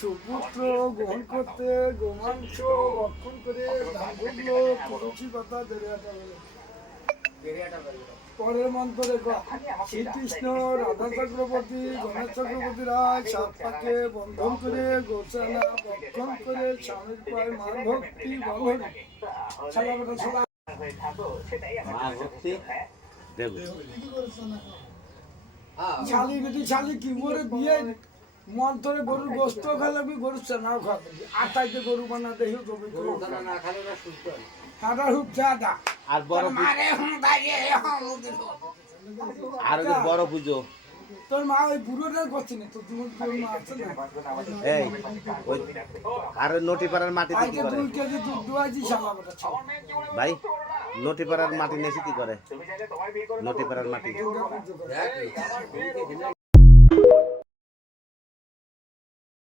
সুপুত্র গ্রহণ করতে গোমাংস ভক্ষণ করে ধান ভুগলো তুলসী পাতা পরের মন্ত্র দেখো শ্রীকৃষ্ণ রাধা চক্রবর্তী গণেশ চক্রবর্তী রায় সাত পাকে বন্ধন করে গোচালা ভক্ষণ করে স্বামীর পায়ে মার ভক্তি বন্ধন শালি বেটি শালি কি করে বিয়ে মন্ত্রে গরুর গোস্ত খালাবি গরুর চানাও খাবি আটাইতে গরু বানা দেহি জমি হাঁটা হুপ চাটা আর বড় আর বড় পুজো তোর মা ওই বুড়োটার করছি না তোর মা আছে না এই ওই আর নটিপাড়ার মাটিতে কি করে 2 কেজি দুধ দুয়াইছি শালা বেটা ভাই নটিপাড়ার মাটি নেছি কি করে নটিপাড়ার মাটি